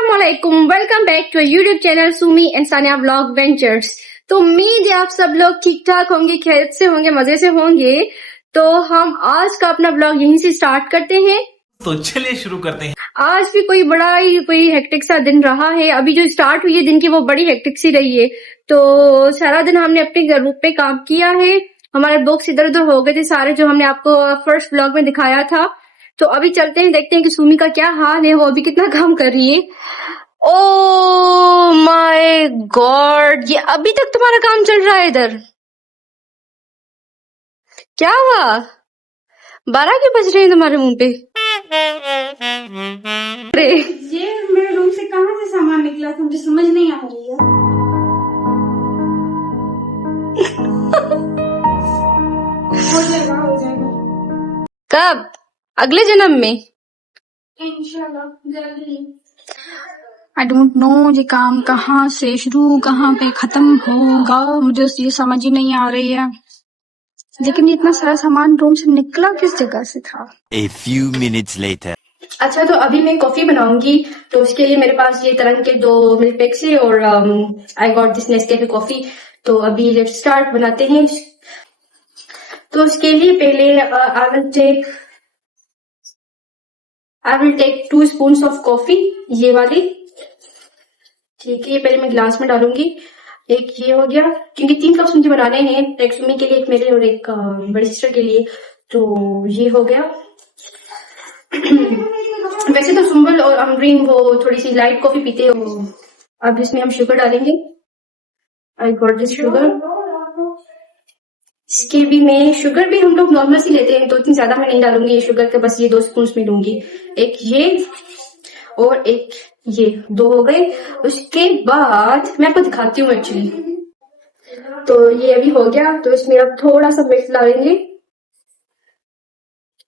अस्सलामुअलैकुम, welcome back to YouTube channel Sumi and Sania vlog ventures. तो उम्मीद है आप सब लोग ठीक ठाक होंगे, खैरियत से होंगे, मजे से होंगे। तो हम आज का अपना व्लॉग यहीं से स्टार्ट करते हैं। तो चलिए शुरू करते हैं। आज भी कोई हेक्टिक सा दिन रहा है। अभी जो स्टार्ट हुई है दिन की वो बड़ी हेक्टिक सी रही है। तो सारा दिन हमने अपने ग्रुप पे काम किया है। हमारे बुक्स इधर उधर हो गए थे सारे, जो हमने आपको फर्स्ट व्लॉग में दिखाया था। तो अभी चलते हैं, देखते हैं कि सुमी का क्या हाल है, वो अभी कितना काम कर रही है। ओ माय गॉड, ये अभी तक तुम्हारा काम चल रहा है इधर? क्या हुआ? 12 क्यों बज रहे हैं तुम्हारे मुंह पे? अरे ये मेरे रूम से कहाँ से सामान निकला था, मुझे समझ नहीं आ रही है। हो जाएगा कब? अगले जन्म में? इंशाल्लाह जल्दी। आई डोंट नो ये काम कहाँ से शुरू कहाँ पे खत्म होगा, मुझे ये समझ ही नहीं आ रही है। लेकिन इतना सारा सामान रूम से निकला किस जगह से था? A few minutes later. अच्छा, तो अभी मैं कॉफी बनाऊंगी। तो उसके लिए मेरे पास ये तरंग के 2 मिल्क पैक्स है और I got this Nescafe coffee. तो अभी लेट्स स्टार्ट बनाते हैं। तो उसके लिए पहले I will take 2 spoons of coffee, ये वाली। ठीक है, पहले मैं गिलास में डालूंगी। एक ये हो गया, क्योंकि 3 कप मुझे बनाने हैं, एक सुमी के लिए, एक मेरे और एक बड़ी सिस्टर के लिए। तो ये हो गया। वैसे तो सुम्बल और अमरीन वो थोड़ी सी लाइट कॉफी पीते हो। अब इसमें हम शुगर डालेंगे। I got this sugar. इसके भी मैं शुगर भी हम लोग नॉर्मल सी लेते हैं, तो इतनी ज्यादा मैं नहीं डालूंगी ये शुगर के, बस ये 2 स्पून में लूंगी। एक ये और एक ये, 2 हो गए। उसके बाद मैं आपको दिखाती हूँ एक्चुअली। तो ये अभी हो गया। तो इसमें अब थोड़ा सा मिल्क डालेंगे,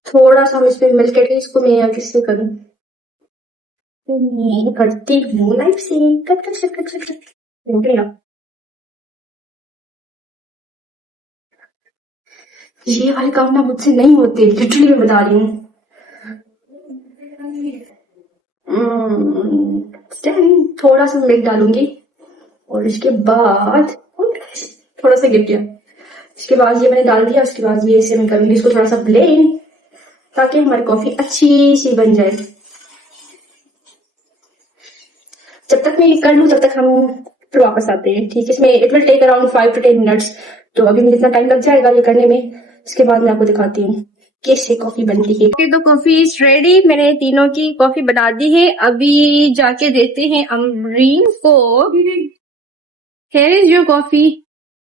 थोड़ा सा हम इसमें मिल्क ऐड। इसको मैं किससे करूँ? करती हूँ लाइफ से। Cut cut cut cut cut हो गया। ये वाले काम ना मुझसे नहीं होते, लिटरली मैं बता रही हूँ। थोड़ा सा मिल्क डालूंगी और इसके बाद थोड़ा सा गिर गया। इसके बाद ये मैंने डाल दिया। उसके बाद ये इसे मैं करूंगी इसको थोड़ा सा ब्लेंड, ताकि हमारी कॉफी अच्छी सी बन जाए। जब तक मैं ये कर लूं तब तक हम फिर वापस आते हैं। ठीक है, इसमें it will take around 5 to 10 minutes. तो अभी मुझे इतना टाइम लग जाएगा ये करने में। उसके बाद मैं आपको दिखाती हूँ कैसे कॉफी बनती है। तो कॉफी इज रेडी, मैंने तीनों की कॉफी बना दी है। अभी जाके देते हैं अमरीन को। हियर इज योर कॉफी,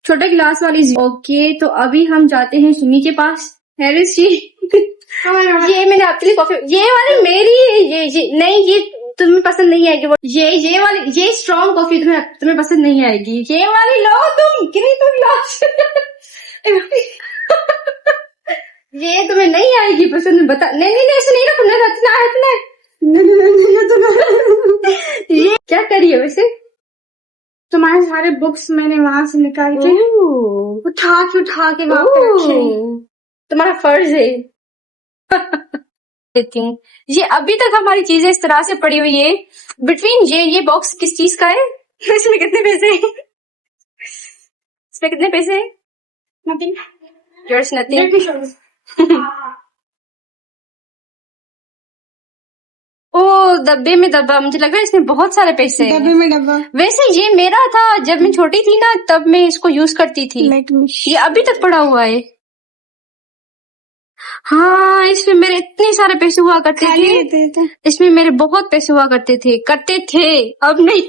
छोटा गिलास वाली। ओके, तो अभी हम जाते हैं सुमी के पास। Here is she. ये मैंने आपके लिए कॉफी, ये वाली मेरी है। ये नहीं, ये तुम्हें पसंद नहीं आएगी। ये वाली, ये स्ट्रॉन्ग कॉफी तुम्हें पसंद नहीं आएगी। ये वाली लो तुम, गिरी तुम गिलास। ये तुम्हें नहीं आएगी पसंद, बता। नहीं नहीं नहीं, ऐसे नहीं रखना, इतना। ये क्या करी है वैसे? तुम्हारे सारे बुक्स मैंने वहां से निकाल के उठा के वहां पे रखे हैं। तुम्हारा फर्ज है। देती हूँ। ये अभी तक हमारी चीजें इस तरह से पड़ी हुई है। बिटवीन ये बॉक्स किस चीज का है? इसमें कितने पैसे हैं? इसमें कितने पैसे हैं? नथिंग। Yours nothing. ओ, डब्बे में डब्बा। मुझे लग रहा है इसमें बहुत सारे पैसे हैं। डब्बे में डब्बा। वैसे ये मेरा था, जब मैं छोटी थी ना तब मैं इसको यूज करती थी। ये अभी तक पड़ा हुआ है। हाँ, इसमें मेरे इतने सारे पैसे हुआ करते थे। इसमें मेरे बहुत पैसे हुआ करते थे, अब नहीं।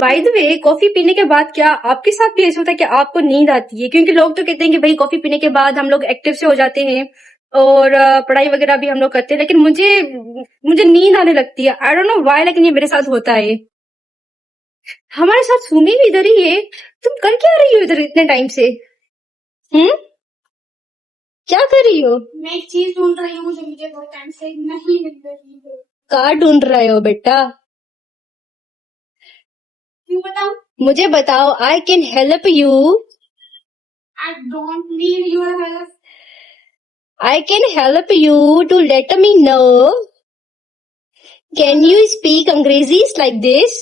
बाय द वे, कॉफी पीने के बाद क्या आपके साथ भी ऐसा होता है कि आपको नींद आती है? क्योंकि लोग तो कहते हैं कि भाई कॉफी पीने के बाद हम लोग एक्टिव से हो जाते हैं और पढ़ाई वगैरह भी हम लोग करते हैं, लेकिन मुझे नींद आने लगती है। आई डोंट नो व्हाई, लेकिन ये मेरे साथ होता है। हमारे साथ सुमी भी इधर ही है। तुम कर क्या रही हो इधर इतने टाइम से? क्या कर रही हो? मैं एक चीज ढूंढ रही हूँ जो मुझे बहुत टाइम से नहीं मिल रही है। कहाँ ढूंढ रहे हो बेटा? क्यों बताऊं? मुझे बताओ। I can help you. I don't need your help. I can help you to let me know can you speak अंग्रेजी like this?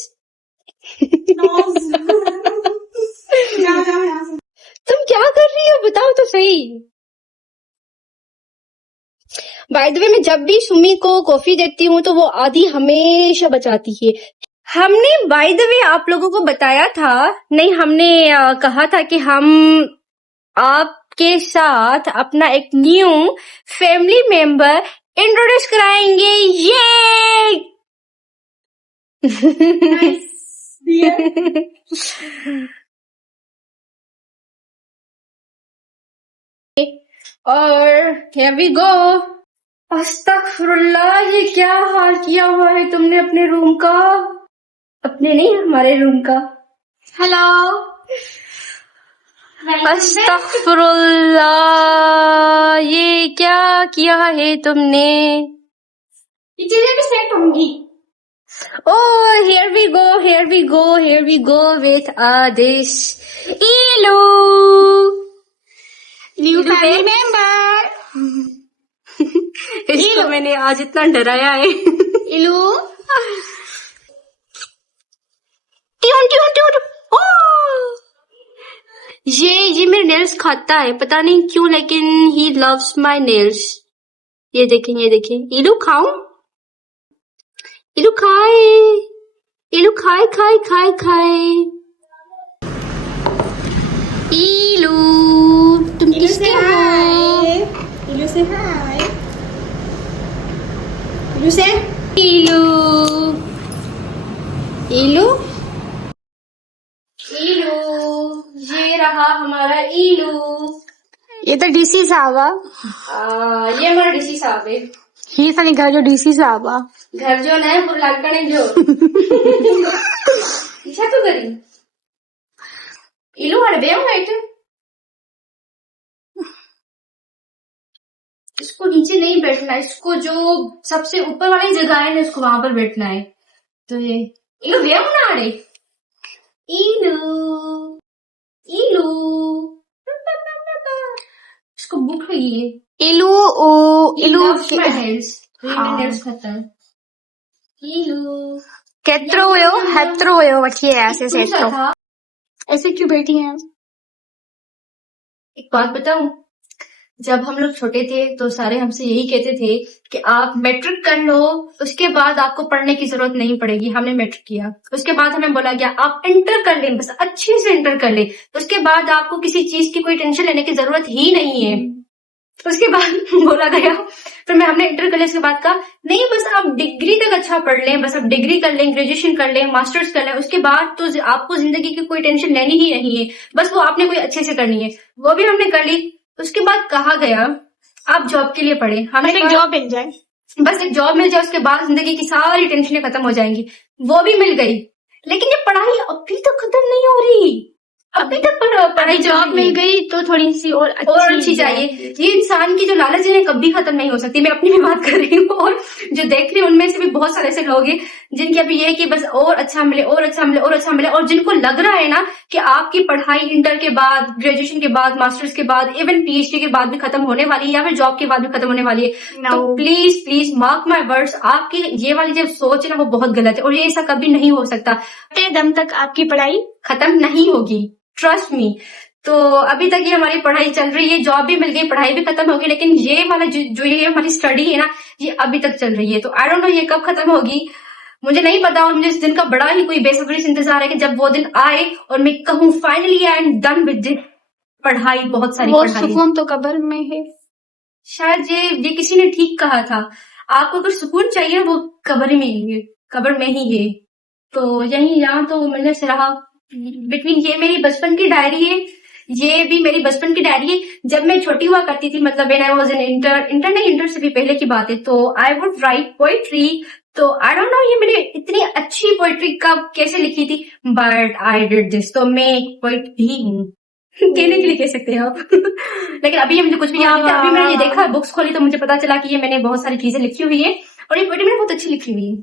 तुम क्या कर रही हो बताओ तो सही। बाय द वे मैं जब भी सुमी को कॉफी देती हूँ तो वो आधी हमेशा बचाती है। हमने बाय द वे आप लोगों को बताया था, नहीं हमने कहा था कि हम आपके साथ अपना एक न्यू फैमिली मेंबर इंट्रोड्यूस कराएंगे। ये और here we go। अस्तगफुरुल्लाह, ये क्या हाल किया हुआ है तुमने अपने रूम का, अपने नहीं हमारे रूम का। हेलो, अस्तगफुरुल्लाह, ये क्या किया है तुमने। ये चीजें भी सेट होंगी। Oh, here we go with this Ilu. New इलू फैमिली है? मेंबर। इसको मैंने आज इतना डराया है। इलू, ट्यून ट्यून ट्यून। ओह! ये मेरे नेल्स खाता है, पता नहीं क्यों, लेकिन ही लव्स माय नेल्स। ये देखें। इलू खाऊं? इलू खाए, इलू खाए। इलू, तुम किसके हो? इलू से हाय। इलू से इलू, ये रहा हमारा इलू। ये तो डीसी साहब आ। ये हमारा डीसी साहब है। ही सनी घर जो डीसी साहब आ। घर जो ना पुरलाकड़े जो इच्छा तो करी इलू हड़बे हूँ बैठ। इसको नीचे नहीं बैठना, इसको जो सबसे ऊपर वाली जगह है ना इसको वहां पर बैठना है। तो ये इलू वे ना अड़े इलू इसको भूख लगी है। इलू इलू नेल्स खाता है। इलू केत्रो हेत्रो वठी है ऐसे तुम सा था। ऐसे क्यों बैठी हैं? एक बात बताऊं, जब हम लोग छोटे थे तो सारे हमसे यही कहते थे कि आप मैट्रिक कर लो, उसके बाद आपको पढ़ने की जरूरत नहीं पड़ेगी। हमने मैट्रिक किया, उसके बाद हमें बोला गया आप इंटर कर लें, बस अच्छे से इंटर कर ले, उसके बाद आपको किसी चीज की कोई टेंशन लेने की जरूरत ही नहीं है। उसके बाद बोला गया, फिर हमने इंटर कर लिया, उसके बाद कहा नहीं बस आप डिग्री तक अच्छा पढ़ लें, बस आप डिग्री कर लें, ग्रेजुएशन कर लें, मास्टर्स कर लें, उसके बाद तो आपको जिंदगी की कोई टेंशन लेनी ही नहीं है, बस वो आपने कोई अच्छे से करनी है। वो भी हमने कर ली। उसके बाद कहा गया आप जॉब के लिए पढ़े, हमने एक जॉब मिल जाए, बस एक जॉब मिल जाए, उसके बाद जिंदगी की सारी टेंशनें खत्म हो जाएंगी। वो भी मिल गई, लेकिन ये पढ़ाई अभी तक खत्म नहीं हो रही। अभी तक पढ़ाई जॉब मिल गई तो थोड़ी सी और अच्छी चाहिए। ये इंसान की जो लालच है कभी खत्म नहीं हो सकती। मैं अपनी भी बात कर रही हूँ, और जो देख रही हूँ उनमें से भी बहुत सारे ऐसे लोग हैं जिनकी अभी ये है कि बस और अच्छा मिले, और अच्छा मिले, और अच्छा मिले, और जिनको लग रहा है ना कि आपकी पढ़ाई इंटर के बाद, ग्रेजुएशन के बाद, मास्टर्स के बाद, इवन पीएचडी के बाद भी खत्म होने वाली है, या फिर जॉब के बाद भी खत्म होने वाली है। तो प्लीज मार्क माई वर्ड्स, आपकी ये वाली जो सोच है ना वो बहुत गलत है, और ये ऐसा कभी नहीं हो सकता। दम तक आपकी पढ़ाई खत्म नहीं होगी, ट्रस्ट मी। तो अभी तक ये हमारी पढ़ाई चल रही है, जॉब भी मिल गई, पढ़ाई भी खत्म होगी, लेकिन ये वाला जो ये हमारी स्टडी है ना ये अभी तक चल रही है। तो आई डोंट नो ये कब खत्म होगी, मुझे नहीं पता। और मुझे इस दिन का बड़ा ही कोई बेसब्री से इंतजार है कि जब वो दिन आए और मैं कहूँ finally I am done with this पढ़ाई, बहुत सारी वो पढ़ाई। सुकून तो कब्र में है। शायद ये किसी ने ठीक कहा था, आपको अगर सुकून चाहिए वो कब्र में ही है, कब्र में ही है। तो यही यहाँ तो मैंने से रहा बिटवीन। ये मेरी बचपन की डायरी है, ये भी मेरी बचपन की डायरी है। जब मैं छोटी हुआ करती थी, मतलब when I was in inter से भी पहले की बात है, तो आई वुड राइट पोएट्री। तो आई डोंट नो ये मैंने इतनी अच्छी पोएट्री कब कैसे लिखी थी, बट आई डिड दिस। तो मैं एक पोएट भी हूँ, कहने के लिए कह सकते हैं आप। लेकिन अभी ये मुझे कुछ भी याद नहीं था। अभी मैंने ये देखा, बुक्स खोली तो मुझे पता चला कि ये मैंने बहुत सारी चीजें लिखी हुई है, और ये पोएट्री मैंने बहुत अच्छी लिखी हुई है।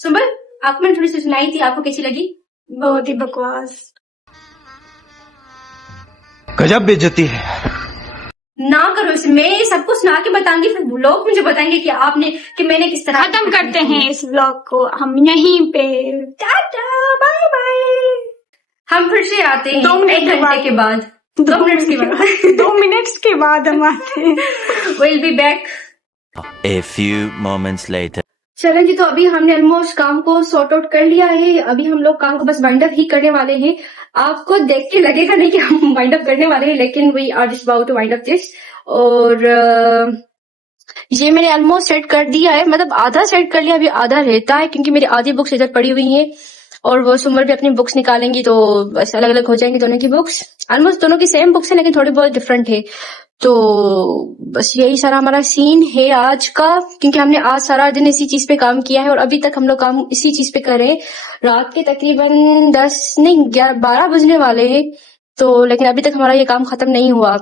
सुबह आपको मैंने थोड़ी सी सुनाई थी, आपको कैसी लगी? बहुत ही बकवास। गजब बेइज्जती है। ना करो इसे, मैं ये सब कुछ ना के बताऊंगी, फिर लोग मुझे बताएंगे कि आपने, कि मैंने किस तरह खत्म करते हैं इस ब्लॉग को हम यहीं पे। Tata bye bye. हम फिर से आते हैं 2 मिनट 1 घंटे के बाद, 2 मिनट के बाद 2 मिनट्स के बाद हम आते हैं। Will be back. A few moments later. चलें जी, तो अभी हमने ऑलमोस्ट काम को सॉर्ट आउट कर लिया है। अभी हम लोग काम को बस वाइंड अप ही करने वाले हैं। आपको देख के लगेगा नहीं कि हम वाइंड अप करने वाले हैं, लेकिन we are just about to wind up this. और ये मैंने ऑलमोस्ट सेट कर दिया है, मतलब आधा सेट कर लिया, अभी आधा रहता है क्योंकि मेरी आधी बुक्स इधर पड़ी हुई हैं और वो सुमर भी अपनी बुक्स निकालेंगी तो बस अलग अलग हो जाएंगी दोनों की बुक्स। ऑलमोस्ट दोनों की सेम बुक्स है लेकिन थोड़ी बहुत डिफरेंट है। तो बस यही सारा हमारा सीन है आज का, क्योंकि हमने आज सारा दिन इसी चीज पे काम किया है और अभी तक हम लोग काम इसी चीज पे कर रहे हैं। रात के तकरीबन 12 बजने वाले हैं, तो लेकिन अभी तक हमारा ये काम खत्म नहीं हुआ।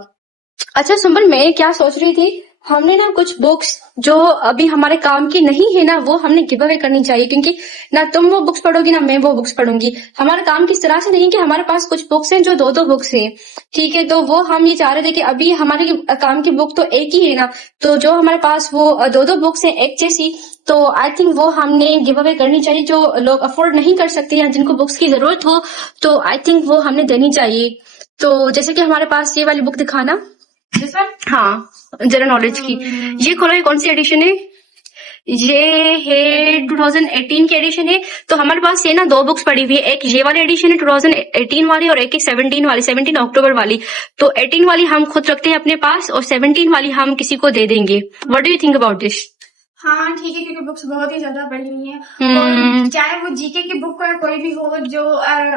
अच्छा सुमर, मैं क्या सोच रही थी, हमने ना कुछ बुक्स जो अभी हमारे काम की नहीं है ना, वो हमने गिव अवे करनी चाहिए, क्योंकि ना तुम वो बुक्स पढ़ोगी ना मैं वो बुक्स पढ़ूंगी। हमारा काम किस तरह से नहीं है कि हमारे पास कुछ बुक्स हैं जो 2-2 बुक्स हैं, ठीक है, तो वो हम ये चाह रहे थे कि अभी हमारे काम की बुक तो एक ही है ना, तो जो हमारे पास वो 2-2 बुक्स हैं एक जैसी, तो आई थिंक वो हमने गिव अवे करनी चाहिए। जो लोग अफोर्ड नहीं कर सकते या जिनको बुक्स की जरूरत हो, तो आई थिंक वो हमने देनी चाहिए। तो जैसे कि हमारे पास ये वाली बुक दिखाना, हाँ, जनरल नॉलेज की, ये खोलो, ये कौन सी एडिशन है? ये है 2018 की एडिशन है। तो हमारे पास ये ना 2 बुक्स पड़ी हुई है, एक ये वाली एडिशन है 2018 वाली और एक 17 वाली, 17 अक्टूबर वाली। तो 18 वाली हम खुद रखते हैं अपने पास और 17 वाली हम किसी को दे देंगे। What do you think about this? हाँ ठीक है, क्योंकि बुक्स बहुत ही ज्यादा पढ़ी हुई हैं और चाहे वो जीके की बुक या कोई भी हो, जो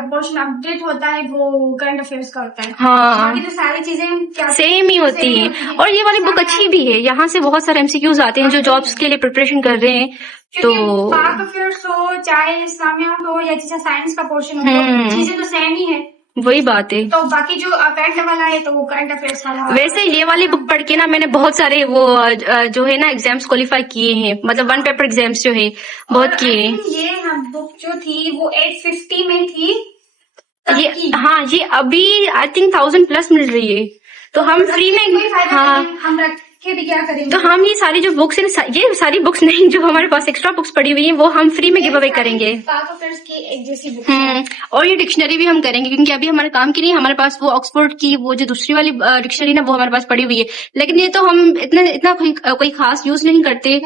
पोर्शन अपडेट होता है वो करंट अफेयर्स का होता है। हाँ, बाकी तो सारी चीजें क्या सेम ही होती है। और ये वाली बुक अच्छी भी है, यहाँ से बहुत सारे एमसीक्यूज आते हैं जो जॉब्स के लिए प्रिपरेशन कर रहे हैं। तो पार्ट अफेयर्स हो, चाहे इस्लामिया हो या जैसे साइंस का पोर्शन हो, चीजें तो सेम ही है। वही बात है। तो बाकी जो करंट वाला है तो वो करंट अफेयर्स वाला है। वैसे ये वाली बुक पढ़ के ना मैंने बहुत सारे वो जो है ना एग्जाम्स क्वालिफाई किए हैं, मतलब 1 पेपर एग्जाम्स जो है बहुत किए हैं। ये बुक जो थी वो 850 में थी ये, हाँ, ये अभी आई थिंक 1000 प्लस मिल रही है, तो हम फ्री में, हाँ, हम रख के भी क्या करेंगे। तो हम ये सारी जो बुक्स है, ये सारी बुक्स नहीं, जो हमारे पास एक्स्ट्रा बुक्स पड़ी हुई है वो हम फ्री में गिव अवे करेंगे। की एक जैसी बुक और ये डिक्शनरी भी हम करेंगे, क्योंकि अभी हमारे काम की नहीं, हमारे पास वो ऑक्सफोर्ड की वो जो दूसरी वाली डिक्शनरी ना वो हमारे पास पड़ी हुई है, लेकिन ये तो हम इतना कोई खास यूज नहीं करते।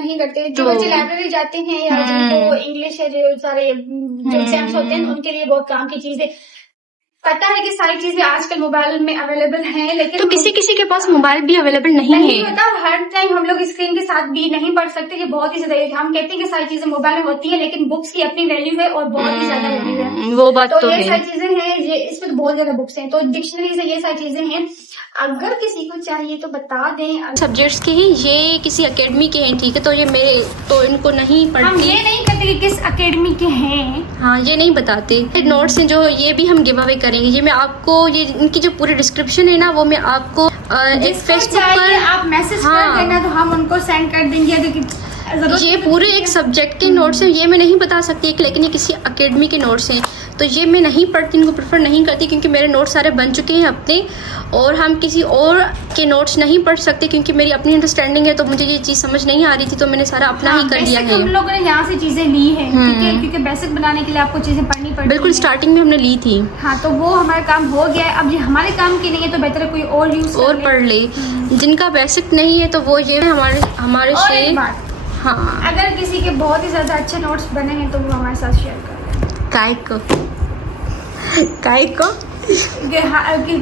जो बच्चे लाइब्रेरी जाते हैं या जिनको इंग्लिश है, जो सारे जो एग्जाम्स होते हैं उनके लिए बहुत काम की चीज है। पता है कि सारी चीजें आजकल मोबाइल में अवेलेबल हैं, लेकिन तो किसी किसी के पास मोबाइल भी अवेलेबल नहीं है। होता, हर टाइम हम लोग स्क्रीन के साथ भी नहीं पढ़ सकते, कि बहुत ही ज्यादा हम कहते हैं कि सारी चीजें मोबाइल में होती है, लेकिन बुक्स की अपनी वैल्यू है और बहुत ही ज्यादा वैल्यू है। वो बात तो ये है। सारी चीजें हैं, ये इसमें बहुत ज्यादा बुक्स हैं, तो डिक्शनरी से ये सारी चीजें हैं। अगर किसी को चाहिए तो बता दें। सब्जेक्ट्स के हैं, ये किसी एकेडमी के हैं, ठीक है, तो ये मेरे तो इनको नहीं हम पढ़ती। ये नहीं कहते कि किस एकेडमी के हैं, हाँ, ये नहीं बताते। नोट्स हैं जो ये भी हम गिव अवे करेंगे। ये मैं आपको, ये इनकी जो पूरी डिस्क्रिप्शन है ना वो मैं आपको एक फेसबुक पर आप मैसेज हाँ, कर देना तो हम उनको सेंड कर देंगे। ये पूरे एक सब्जेक्ट के नोट्स हैं, ये मैं नहीं बता सकती, लेकिन ये किसी एकेडमी के नोट्स हैं, तो ये मैं नहीं पढ़ती, इनको प्रेफर नहीं करती, क्योंकि मेरे नोट्स सारे बन चुके हैं अपने, और हम किसी और के नोट्स नहीं पढ़ सकते, क्योंकि मेरी अपनी अंडरस्टैंडिंग है, तो मुझे ये चीज समझ नहीं आ रही थी, तो मैंने सारा अपना ही कर लिया है। हम लोगों ने यहाँ से चीजें ली है, ठीक है, क्योंकि बेसिक बनाने के लिए आपको चीजें पढ़नी पड़ती बिल्कुल स्टार्टिंग में हमने ली थी। हाँ, तो वो हमारा काम हो गया है। अब ये हमारे काम की नहीं है तो बेहतर है कोई और यूज और पढ़ ले। जिनका बेसिक नहीं है तो वो ये हमारे से, हाँ, अगर किसी के बहुत ही ज्यादा अच्छे नोट्स बने हैं तो वो हमारे साथ शेयर कर काय को कि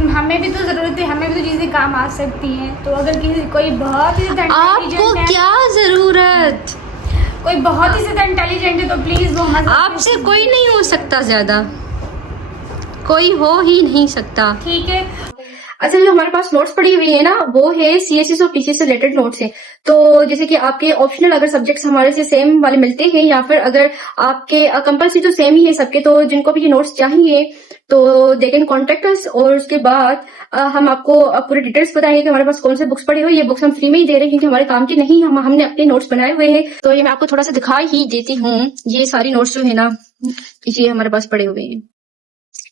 हमें भी तो जरूरत है, हमें भी तो चीजें काम आ सकती हैं। तो अगर कोई बहुत ही ज्यादा आपको क्या जरूरत, कोई बहुत ही ज्यादा इंटेलिजेंट है तो प्लीज वो आपसे कोई नहीं हो सकता, ज्यादा कोई हो ही नहीं सकता, ठीक है। अच्छा, जो हमारे पास नोट्स पड़ी हुई है ना वो है सीएसएस और टीसीएस से रिलेटेड नोट्स हैं। तो जैसे कि आपके ऑप्शनल अगर सब्जेक्ट्स हमारे से सेम वाले मिलते हैं, या फिर अगर आपके कंपल्सरी तो सेम ही है सबके, तो जिनको भी ये नोट्स चाहिए तो दे कैन कॉन्टेक्ट अस, और उसके बाद हम आपको पूरे डिटेल्स बताएंगे कि हमारे पास कौन से बुक्स पड़ी हुई। ये बुक्स हम फ्री में ही दे रहे हैं क्योंकि हमारे काम की नहीं, हमने अपने नोट्स बनाए हुए हैं। तो ये मैं आपको थोड़ा सा दिखा ही देती हूँ। ये सारी नोट्स जो है ना ये हमारे पास पड़े हुए हैं,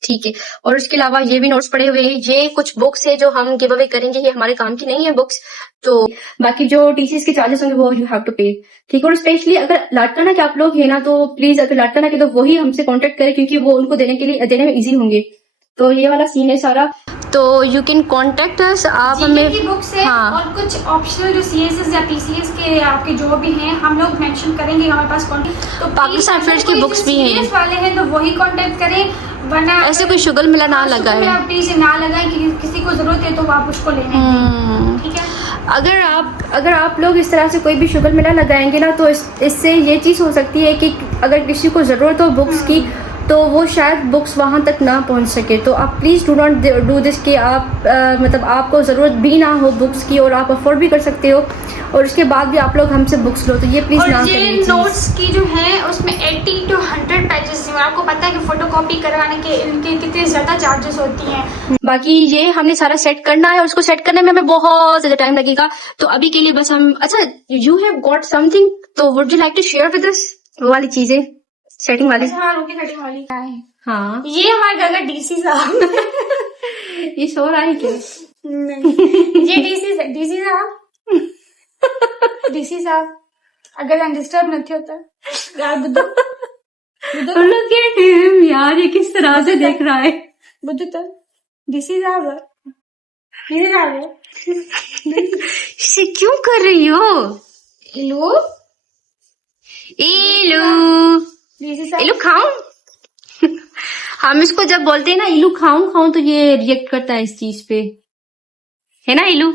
ठीक है। और उसके अलावा ये भी नोट्स पड़े हुए हैं, ये कुछ बुक्स है जो हम गिव अवे करेंगे, ये हमारे काम की नहीं है बुक्स। तो बाकी जो टीसीएस के चार्जेस होंगे वो यू हैव टू पे, ठीक है। और स्पेशली अगर लाटकाना के आप लोग है ना, तो प्लीज अगर लाटकाना के तो वही हमसे कांटेक्ट करें, क्योंकि वो उनको देने में इजी होंगे। तो ये वाला सीन है सारा, तो यू कैन कॉन्टेक्ट अस। आप हमें की बुक्स है हाँ। और कुछ ऑप्शनल जो सीएसएस या पीसीएस के आपके जो भी हैं हम लोग मेंशन करेंगे हमारे पास कॉन्टेक्ट। तो पाकिस्तान फील्ड्स की बुक्स भी हैं। सीएस वाले हैं तो वही कांटेक्ट करें, वरना ऐसे कोई शुगर मिला ना लगाए, प्लीज ना लगाएं कि किसी को जरूरत है तो आप उसको लेने दें, ठीक है। अगर आप लोग इस तरह से कोई भी शुगर मिला लगाएंगे ना, तो इससे ये चीज़ हो सकती है कि अगर किसी को ज़रूरत हो बुक्स की, तो वो शायद बुक्स वहाँ तक ना पहुँच सके। तो आप please do not do this कि आप मतलब आपको ज़रूरत भी ना हो बुक्स की और आप अफोर्ड भी कर सकते हो, और उसके बाद भी आप लोग हमसे बुक्स लो, तो ये प्लीज़ ना करें। ये नोट्स की जो है उसमें 80 to 100 पेजेस हैं और आपको पता है कि फोटोकॉपी करवाने के इनके कितने ज़्यादा चार्जेस होती हैं। बाकी ये हमने सारा सेट करना है, और उसको सेट करने में हमें बहुत ज़्यादा टाइम लगेगा। तो अभी के लिए बस हम, अच्छा यू हैव गॉट समथिंग, तो would you like to share with us वो वाली चीज़ें सेटिंग वाली? हाँ, रोटी कटिंग वाली का है। हाँ, ये हमारे घर का डीसी साहब ये सो रहा है क्या? ये डीसी साहब अगर अनडिस्टर्ब नहीं होता यार बुद्धू Look at him, यार ये किस तरह से देख रहा है। बुद्धू तो डीसी साहब है। इसे क्यों कर रही हो? इलू डीसी साहब इलू खाऊं? हम इसको जब बोलते हैं ना इलू खाऊं तो ये रिएक्ट करता है इस चीज पे, है ना इलू?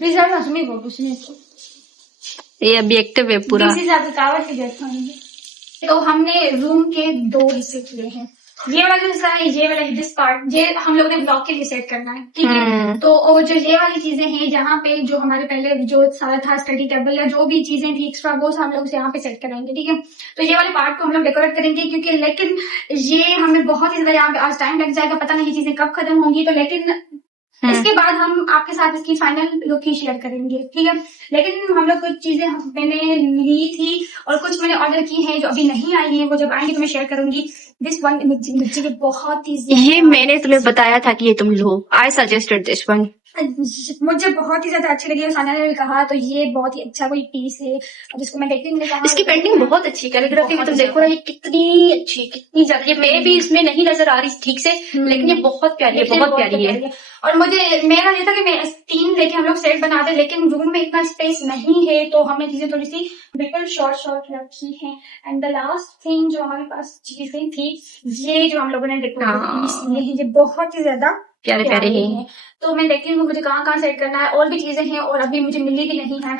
डीसी साहब ना सुनिए कुछ नहीं, ये ऑब्जेक्टिव है पूरा। डीसी साहब की कावड़ की जैसा है। तो हमने रूम के 2 हिस्से किए हैं, ये वाला जो हिस्सा है, ये वाला दिस पार्ट, ये हम लोग ने ब्लॉक के लिए सेट करना है, ठीक है। तो और जो ये वाली चीजें हैं जहाँ पे जो हमारे पहले जो सारा था स्टडी टेबल या जो भी चीजें थी एक्स्ट्रा, वो हम लोग यहाँ पे सेट करेंगे, ठीक है। तो ये वाले पार्ट को हम लोग डेकोरेट करेंगे, क्योंकि लेकिन ये हमें बहुत ही ज्यादा यहाँ पे आज टाइम लग जाएगा, पता नहीं ये चीजें कब खत्म होंगी। तो लेकिन इसके बाद हम आपके साथ इसकी फाइनल लुक ही शेयर करेंगे, ठीक है। लेकिन हम लोग कुछ चीजें मैंने ली थी और कुछ मैंने ऑर्डर की हैं जो अभी नहीं आई हैं, वो जब आएंगी तो मैं शेयर करूंगी। दिस वन मुझे बहुत ही ये मैंने तुम्हें बताया था कि ये तुम लो, आई सजेस्टेड दिस वन। मुझे बहुत ही ज्यादा अच्छी लगी, सानिया ने भी कहा, तो ये बहुत ही अच्छा कोई पीस है जिसको मैं देखती हूँ। इसकी पेंटिंग बहुत अच्छी, कैलीग्राफी में तुम देखो ना, ये कितनी अच्छी, कितनी ज्यादा। ये मैं भी इसमें नहीं नजर आ रही ठीक से, लेकिन ये बहुत प्यारी है, बहुत प्यारी है। और मुझे मेरा ये था कि मैं 3 लेके हम लोग सेट बना दे, लेकिन रूम में इतना स्पेस नहीं है, तो हमने चीजें थोड़ी सी बिल्कुल शॉर्ट रखी हैं। एंड द लास्ट थिंग जो हमारे पास चीजें थी, ये जो हम लोगों ने डेकोरेट लिए हैं, ये बहुत ही ज्यादा प्यारे प्यारे हैं। तो मैं देखती हूँ मुझे कहाँ सैड करना है, और भी चीजें हैं और अभी मुझे मिली भी नहीं है,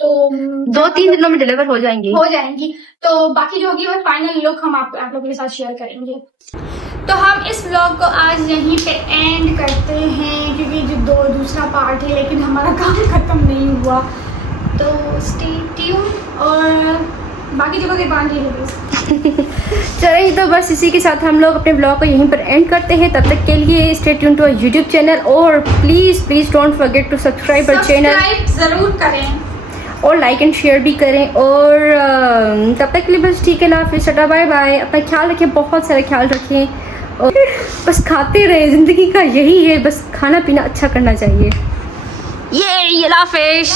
तो 2-3 दिनों में डिलीवर हो जाएंगी। तो बाकी जो होगी वो फाइनल लुक हम आप लोगों के साथ शेयर करेंगे। तो हम इस व्लॉग को आज यहीं पे एंड करते हैं, क्योंकि जो दूसरा पार्ट है, लेकिन हमारा काम खत्म नहीं हुआ। तो स्टे ट्यून और बाकी जगह के बांध चलिए, तो बस इसी के साथ हम लोग अपने ब्लॉग को यहीं पर एंड करते हैं। तब तक के लिए stay tune to our YouTube channel, और please don't forget to subscribe our channel, जरूर करें और लाइक एंड शेयर भी करें। और तब तक के लिए बस ठीक है ना, फिर सटा बाय बाय। अपना ख्याल रखें, बहुत सारा ख्याल रखें, और बस खाते रहे। जिंदगी का यही है, बस खाना पीना अच्छा करना चाहिए। ये अल्लाह हाफिज़।